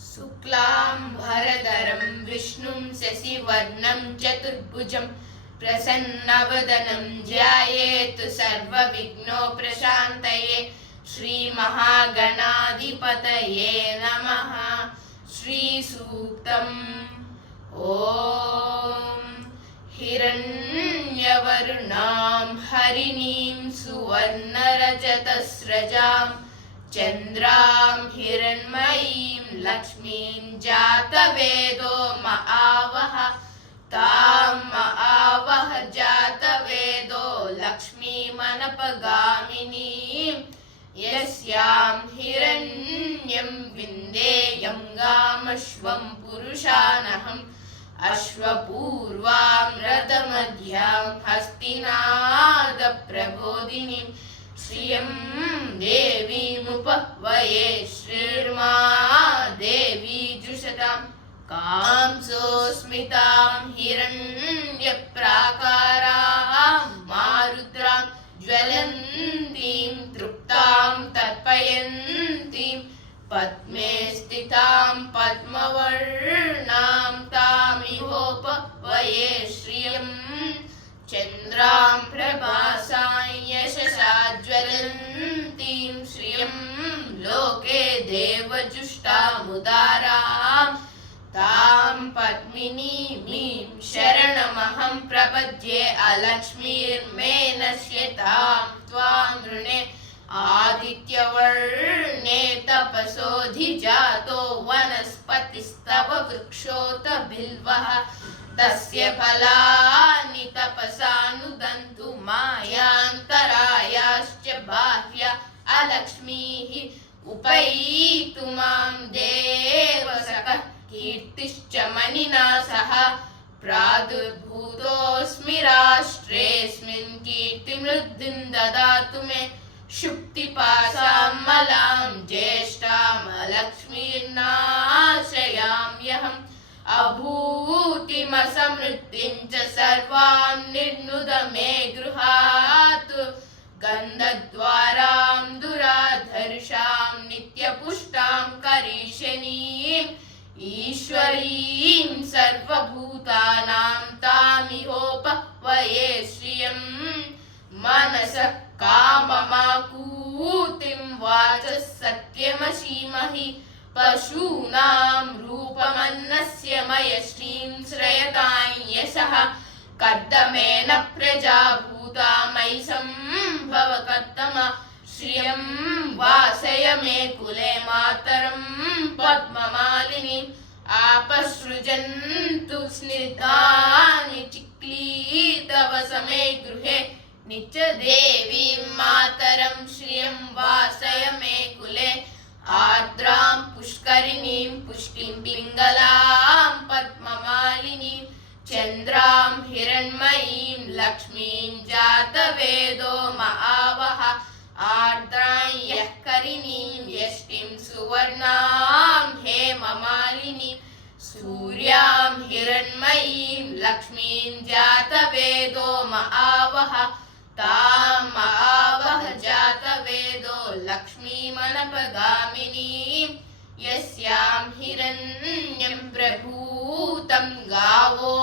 शुक्लांबरधरं विष्णुं शशिवर्णं चतुर्भुजं प्रसन्नवदनं ध्यायेत् सर्वविघ्नोपशान्तये। श्रीमहागणाधिपतये नमः। श्रीसूक्तम्। ॐ हिरण्यवर्णां हरिणीं सुवर्णरजतस्रजां चन्द्रां हिरण्मयीं लक्ष्मीं जातवेदो महावः। तां महावः जातवेदो लक्ष्मीमनपगामिनीं यस्यां हिरण्यं विन्देयं गामश्वं पुरुषानहम्। अश्वपूर्वां रथमध्यां हस्तिनादप्रबोधिनीं श्रियं देवीमुपह्वये। श्रीर्मा देवी जुषतां कांसोऽस्मितां हिरण्यप्राकारां मारुद्रां ज्वलन्तीं तृप्तां तर्पयन्तीं पद्मे स्थितां पद्मवर्णां तामिहोपह्वये। श्रियं चन्द्रां प्रभासां यशसा ज्वलन्तीं श्रियं लोके देवजुष्टामुदारां तां पद्मिनीमीं शरणमहं प्रपद्ये। अलक्ष्मीर्मे नश्यतां त्वां नृणे आदित्यवर्णे तपसोऽधिजातो वनस्पतिस्तव वृक्षोत बिल्वः। तस्य फलानि तपसानुदन्तु मायान्तरायाश्च बाह्या। अलक्ष्मीः उपैतु मां देवसखः कीर्तिश्च मणिना सह। प्रादुर्भूतोऽस्मि राष्ट्रेऽस्मिन् कीर्तिमृद्धिं ददातु मे। शुक्तिपाशां मलां ज्येष्ठामलक्ष्मीर्नाशयाम्यहम्। अभूतिमसमृद्धिं च सर्वां निर्नुद मे गृहात्। गन्धद्वारां दुराधर्षां नित्यपुष्टां करीशनीम् ईश्वरीं सर्वभूतानां तामिहोपह्वये। श्रियं मनसः काममाकूतिं वाचः सत्यमसीमहि। पशूनां रूपमन्नस्य मयश्रीं श्रयतां यशः। कर्दमेन प्रजा भूता मयि सम्भव कर्दमा। श्रियं वासय मे कुले मातरं पद्ममालिनीम्। आपसृजन्तु स्निग्धानि चिक्लीतवस मे गृहे नित्यदेवीं मातरं। श्रियं वासय मे कुले आर्द्रां पुष्करिणीं पुष्टिं पिङ्गलां पद्ममालिनीं चन्द्रां हिरण्मयीं लक्ष्मीं जातवेदो महावः। आर्द्रां यः करिणीं यष्टिं सुवर्णां हेममालिनीं सूर्यां हिरण्मयीं लक्ष्मीं जातवेदो महावः। तां महावः जातवेदो लक्ष्मीमनपगामिनीं यस्यां हिरण्यं प्रभूतं गावो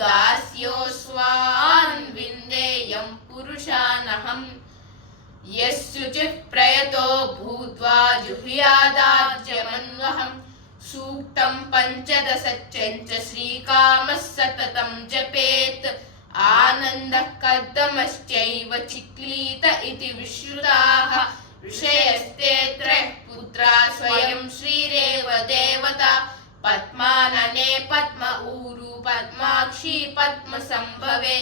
दास्योऽस्वान् विन्देयं पुरुषानहम्। यस्युचिः प्रयतो भूत्वा जुह्यादार्जमन्वहम्। सूक्तं पञ्चदशच्च श्रीकामः सततं जपेत्। आनन्दः कर्दमश्चैव चिक्लीत इति विश्रुताः। ऋषयस्ते त्रयः पुत्रा स्वयं श्रीरेव देवता। पद्मानने पद्म ऊरु पद्माक्षी पद्मसम्भवे।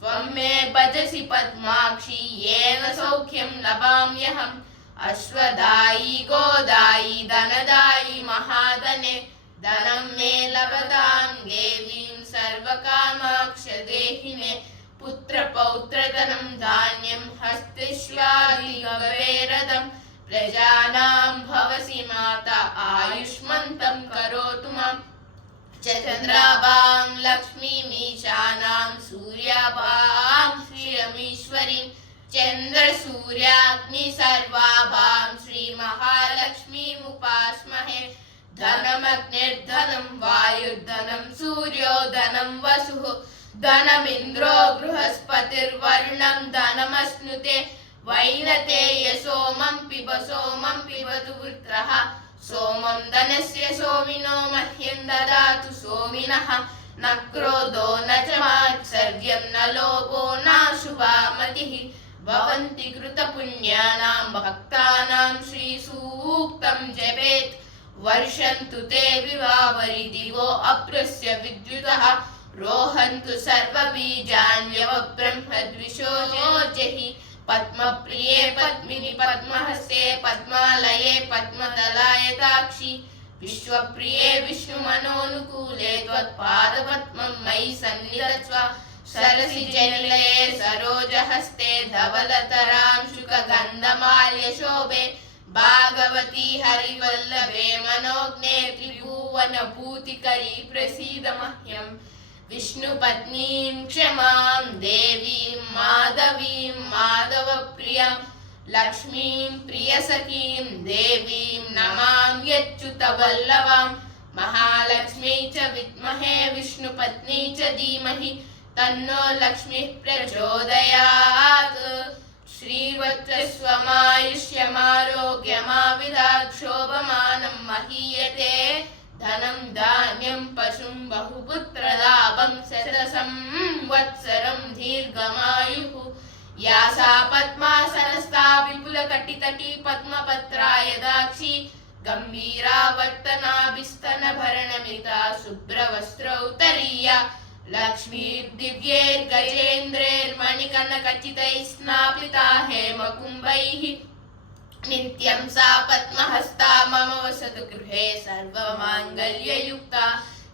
त्वं मे भजसि पद्माक्षी येन सौख्यं लभाम्यहम्। अश्वदायी गोदायी धनदायी महाधने धनं मे लभतां देवीं सर्वकामाक्ष देहि मे। पुत्रपौत्रधनं धान्यं हस्तिश्वादिगवेरदं। प्रजानां भवसि माता आयुष्मन्तं करोतु माम्। चन्द्राभां लक्ष्मीमीशानां सूर्याभां श्रियमीश्वरीं चन्द्रसूर्याग्नि सर्वाभां श्रीमहालक्ष्मीमुपास्महे। धनमग्निर्धनं वायुर्धनं सूर्यो धनं वसुः धनमिन्द्रो बृहस्पतिर्वरुणं धनमश्नुते वैनतेय सोमं पिबतु वृत्रः सोमं धनस्य सोमिनो मह्यं ददातु सोमिनः न क्रोधो न च मात्सर्यं न लोभो नाशुभा मतिः भवन्ति कृतपुण्यानां भक्तानां श्रीसूक्तं जपेत् वर्षन्तु ते विवावरिदिवो अप्रस्य विद्युतः रोहन्तु सर्वबीजान्यवब्रह्मद्विषो जहि पद्मप्रिये पद्मिनि पद्महस्ते पद्मालये पद्मदलायताक्षि विश्वप्रिये विष्णुमनोनुकूले त्वत्पादपद्मं मयि सन्निधत्स्व सरसिजनिलये सरोजहस्ते धवलतरां शुकगन्धमाल्यशोभे भागवती हरिवल्लभे मनोज्ञे त्रिभुवनभूतिकरी प्रसीद मह्यम् विष्णुपत्नीं क्षमां देवीं माधवीं माधवप्रियां लक्ष्मीं प्रियसखीं देवीं नमाम्यच्युतवल्लभां महालक्ष्मी च विद्महे विष्णुपत्नी च धीमहि तन्नो लक्ष्मीः प्रचोदयात् श्रीवत्सस्वमायुष्यमारोग्यमाविदाक्षोभमानं महीयते धनं धान्यं पशुं बहुपुत्रलाभं शतसंवत्सरं दीर्घमायुः या सा पद्मासनस्था विपुलकटितटी पद्मपत्रायदाक्षी गम्भीरावर्तनाभिस्तनभरणमिता शुभ्रवस्त्रौत्तरीया लक्ष्मीर्दिव्यैर्गजेन्द्रैर्मणिकर्णखचितैः स्नापिता हेमकुम्भैः नित्यं सा पद्महस्ता मम वसतु गृहे सर्वमाङ्गल्ययुक्ता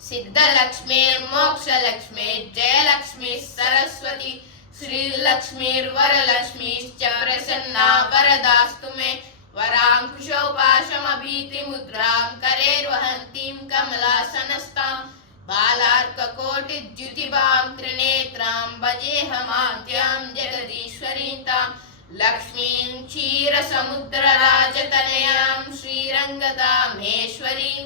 सिद्धलक्ष्मीर्मोक्षलक्ष्मीर्जयलक्ष्मीः सरस्वती श्रीलक्ष्मीर्वरलक्ष्मीश्च प्रसन्ना वरदास्तु मे वराङ्कुशोपाशमभीतिमुद्रां करेर्वहन्तीं कमलासनस्तां बालार्ककोटिद्युतिभां त्रिनेत्रां भजेऽहमाद्यां जगदीश्वरीं तां लक्ष्मीं क्षीरसमुद्रराजतनयां श्रीरङ्गदामेश्वरीं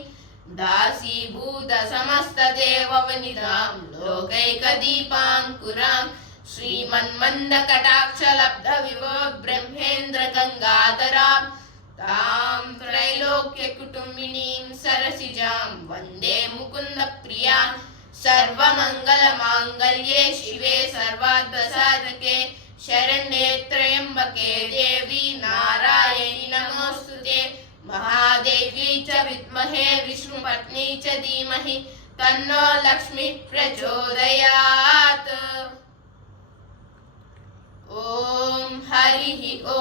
दासीभूतसमस्तदेववनितां लोकैकदीपाङ्कुरां श्रीमन्मन्दकटाक्षलब्धविभो ब्रह्मेन्द्रगङ्गाधरां तां त्रैलोक्यकुटुम्बिनीं सरसिजां वन्दे मुकुन्दप्रियां सर्वमङ्गलमाङ्गल्ये शिवे सर्वार्थसाधके शरण्ये त्र्यम्बके देवी नारायणि नमोऽस्तुते महादेवी च विद्महे विष्णुपत्नी च धीमहि तन्नो लक्ष्मीः प्रचोदयात्। ॐ हरिः ॐ।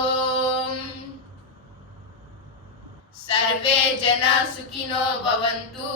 सर्वे जना सुखिनो भवन्तु।